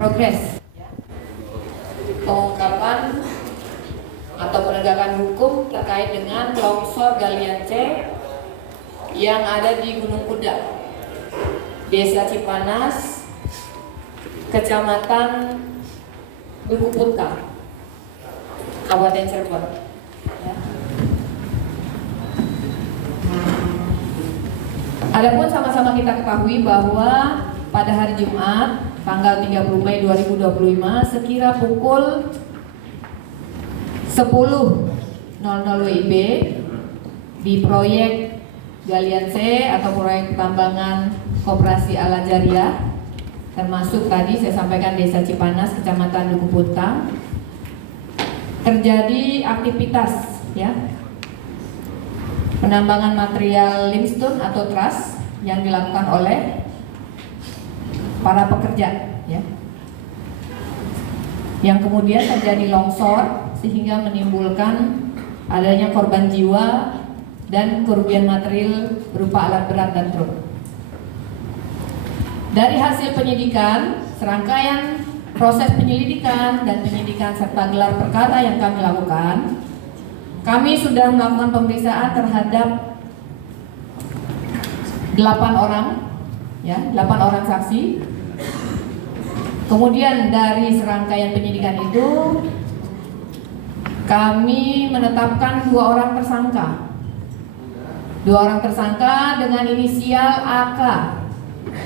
progres pengungkapan atau penegakan hukum terkait dengan longsor galian C yang ada di Gunung Kuda, Desa Cipanas, Kecamatan Duku Puntang, Kabupaten Cirebon. Ya. Adapun sama-sama kita ketahui bahwa pada hari Jumat tanggal 30 Mei 2025 sekira pukul 10.00 WIB di proyek Galian C atau proyek pertambangan Koperasi Al Jariah, termasuk tadi saya sampaikan Desa Cipanas, Kecamatan Duku Puntang, terjadi aktivitas penambangan material limestone atau truss yang dilakukan oleh para pekerja, yang kemudian terjadi longsor sehingga menimbulkan adanya korban jiwa dan kerugian material berupa alat berat dan truk. Dari hasil penyidikan, serangkaian proses penyelidikan dan penyidikan serta gelar perkara yang kami lakukan, kami sudah melakukan pemeriksaan terhadap 8 orang saksi. Kemudian dari serangkaian penyidikan itu kami menetapkan 2 orang tersangka. 2 orang tersangka dengan inisial AK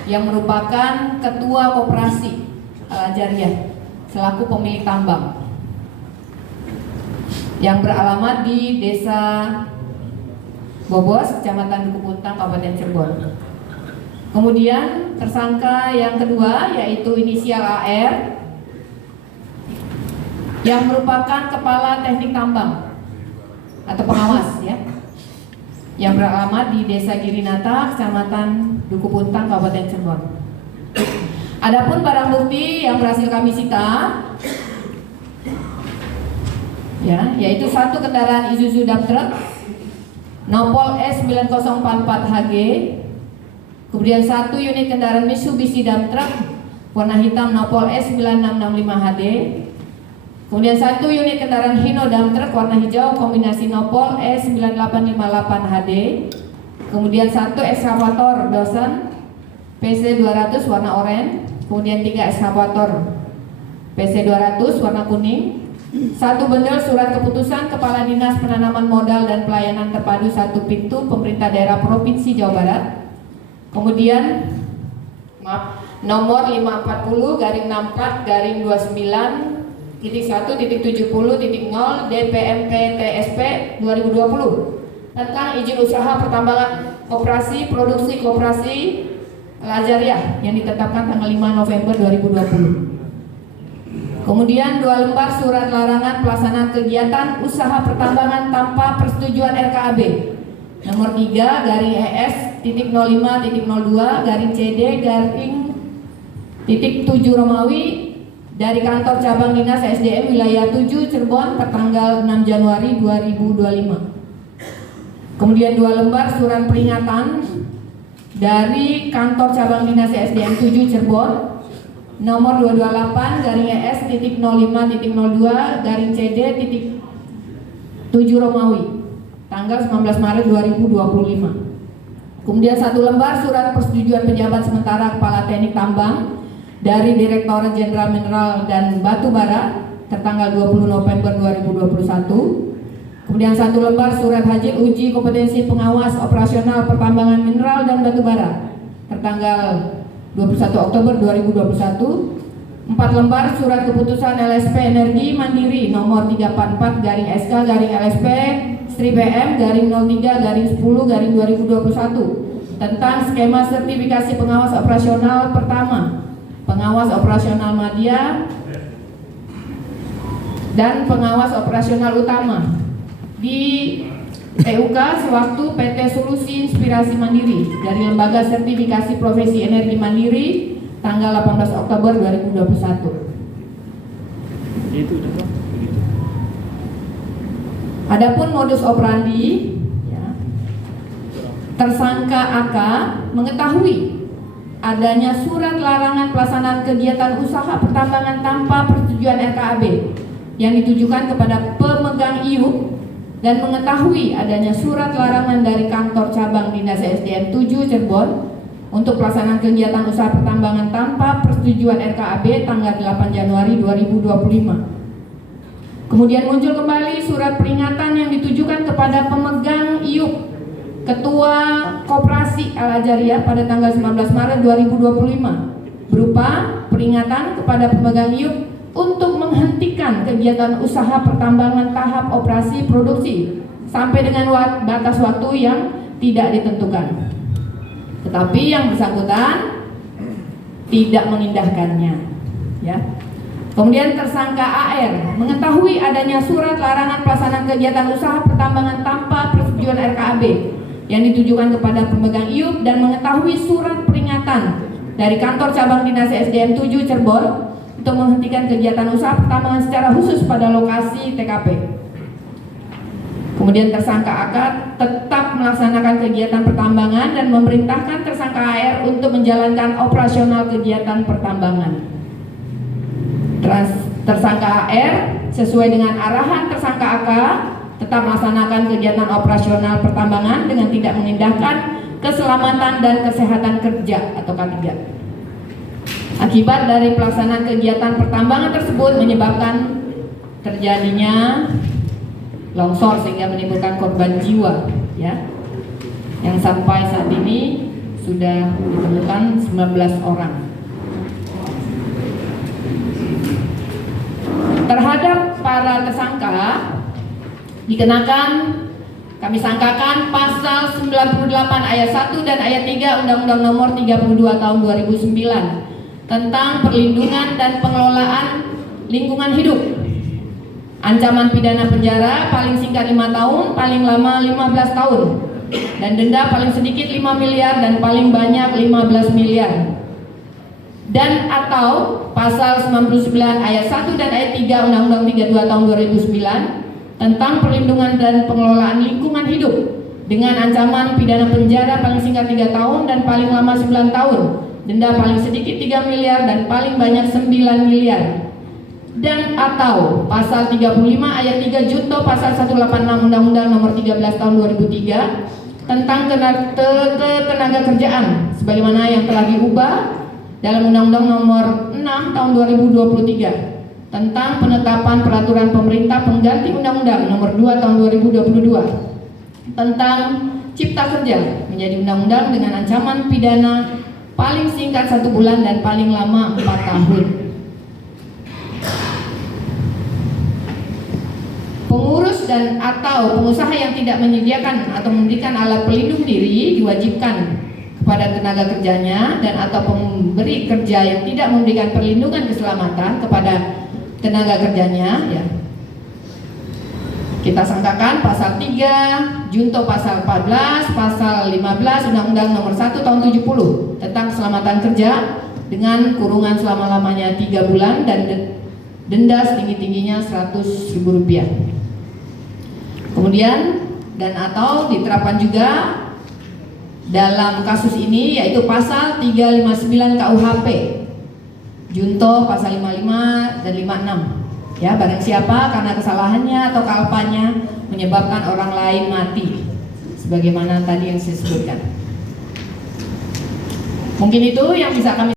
yang merupakan ketua koperasi Al Jariah selaku pemilik tambang yang beralamat di Desa Bobos, Kecamatan Duku Puntang, Kabupaten Cirebon. Kemudian tersangka yang kedua yaitu inisial AR yang merupakan kepala teknik tambang atau pengawas yang beralamat di Desa Girinata, Kecamatan Duku Puntang, Kabupaten Cirebon. Adapun barang bukti yang berhasil kami sita yaitu 1 kendaraan Isuzu dump truck Nopol S9044HG, kemudian 1 unit kendaraan Mitsubishi dump truck warna hitam Nopol S9665HD, kemudian 1 unit kendaraan Hino dump truck warna hijau kombinasi Nopol S9858HD, kemudian 1 ekskavator Dawson PC200 warna oranye, kemudian 3 ekskavator PC200 warna kuning, 1 bendel surat keputusan Kepala Dinas Penanaman Modal dan Pelayanan Terpadu 1 Pintu Pemerintah Daerah Provinsi Jawa Barat, kemudian nomor 540-64-29.1.70.0 DPMP TSP 2020 tentang izin usaha pertambangan operasi produksi koperasi Al Jariah yang ditetapkan tanggal 5 November 2020. Kemudian 2 lembar surat larangan pelaksanaan kegiatan usaha pertambangan tanpa persetujuan RKAB nomor 3/S.02/CD/7 Romawi dari kantor cabang Dinas SDM wilayah 7 Cirebon tertanggal 6 Januari 2025. Kemudian 2 lembar surat peringatan dari kantor cabang Dinas SDM 7 Cirebon nomor 228/S.02/CD.7 Romawi tanggal 19 Maret 2025. Kemudian 1 lembar surat persetujuan penjabat sementara Kepala Teknik Tambang dari Direktorat Jenderal Mineral dan Batu Bara tertanggal 20 November 2021. Kemudian 1 lembar surat hasil uji kompetensi pengawas operasional pertambangan mineral dan batu bara tertanggal 21 Oktober 2021. 4 lembar surat keputusan LSP Energi Mandiri nomor 344/SK/LSP-PM-03/10/2021 tentang skema sertifikasi pengawas operasional pertama, pengawas operasional media dan pengawas operasional utama di PUK sewaktu PT Solusi Inspirasi Mandiri dari Lembaga Sertifikasi Profesi Energi Mandiri tanggal 18 Oktober 2021. Adapun modus operandi, tersangka AK mengetahui adanya surat larangan pelaksanaan kegiatan usaha pertambangan tanpa persetujuan RKAB yang ditujukan kepada pemegang IUP dan mengetahui adanya surat larangan dari kantor cabang Dinas SDM 7 Cirebon untuk pelaksanaan kegiatan usaha pertambangan tanpa persetujuan RKAB tanggal 8 Januari 2025. Kemudian muncul kembali surat peringatan yang ditujukan kepada pemegang IUP Ketua Koperasi Al-Ajariyah pada tanggal 19 Maret 2025 berupa peringatan kepada pemegang IUP untuk menghentikan kegiatan usaha pertambangan tahap operasi produksi sampai dengan batas waktu yang tidak ditentukan. Tetapi yang bersangkutan tidak mengindahkannya, ya. Kemudian tersangka AR mengetahui adanya surat larangan pelaksanaan kegiatan usaha pertambangan tanpa persetujuan RKAB yang ditujukan kepada pemegang IUP dan mengetahui surat peringatan dari kantor cabang Dinas SDM 7 Cirebon untuk menghentikan kegiatan usaha pertambangan secara khusus pada lokasi TKP. Kemudian tersangka AK tetap melaksanakan kegiatan pertambangan dan memerintahkan tersangka AR untuk menjalankan operasional kegiatan pertambangan. Tersangka AR sesuai dengan arahan tersangka AK tetap melaksanakan kegiatan operasional pertambangan dengan tidak mengindahkan keselamatan dan kesehatan kerja atau K3. Akibat dari pelaksanaan kegiatan pertambangan tersebut menyebabkan terjadinya longsor sehingga menimbulkan korban jiwa, ya, yang sampai saat ini sudah ditemukan 19 orang. Terhadap para tersangka dikenakan, kami sangkakan pasal 98 ayat 1 dan ayat 3 Undang-Undang Nomor 32 Tahun 2009 tentang perlindungan dan pengelolaan lingkungan hidup. Ancaman pidana penjara paling singkat 5 tahun, paling lama 15 tahun, dan denda paling sedikit 5 miliar dan paling banyak 15 miliar. Dan atau pasal 99 ayat 1 dan ayat 3 Undang-Undang 32 Tahun 2009 tentang perlindungan dan pengelolaan lingkungan hidup dengan ancaman pidana penjara paling singkat 3 tahun dan paling lama 9 tahun, denda paling sedikit 3 miliar dan paling banyak 9 miliar. Dan atau pasal 35 ayat 3 junto pasal 186 Undang-Undang Nomor 13 Tahun 2003 tentang ketenaga kerjaan sebagaimana yang telah diubah dalam Undang-Undang Nomor 6 Tahun 2023 tentang penetapan peraturan pemerintah pengganti Undang-Undang Nomor 2 Tahun 2022 tentang Cipta Kerja menjadi undang-undang dengan ancaman pidana paling singkat 1 bulan dan paling lama 4 tahun. Pengurus dan atau pengusaha yang tidak menyediakan atau memberikan alat pelindung diri diwajibkan kepada tenaga kerjanya dan atau pemberi kerja yang tidak memberikan perlindungan keselamatan kepada tenaga kerjanya, ya, kita sangkakan pasal 3 junto pasal 14, pasal 15 Undang-Undang Nomor 1 Tahun 70 tentang keselamatan kerja dengan kurungan selama-lamanya 3 bulan dan denda setinggi-tingginya Rp100.000. Kemudian dan atau diterapkan juga dalam kasus ini yaitu pasal 359 KUHP junto pasal 55 dan 56, ya, barang siapa karena kesalahannya atau kealpannya menyebabkan orang lain mati sebagaimana tadi yang saya sebutkan. Mungkin itu yang bisa kami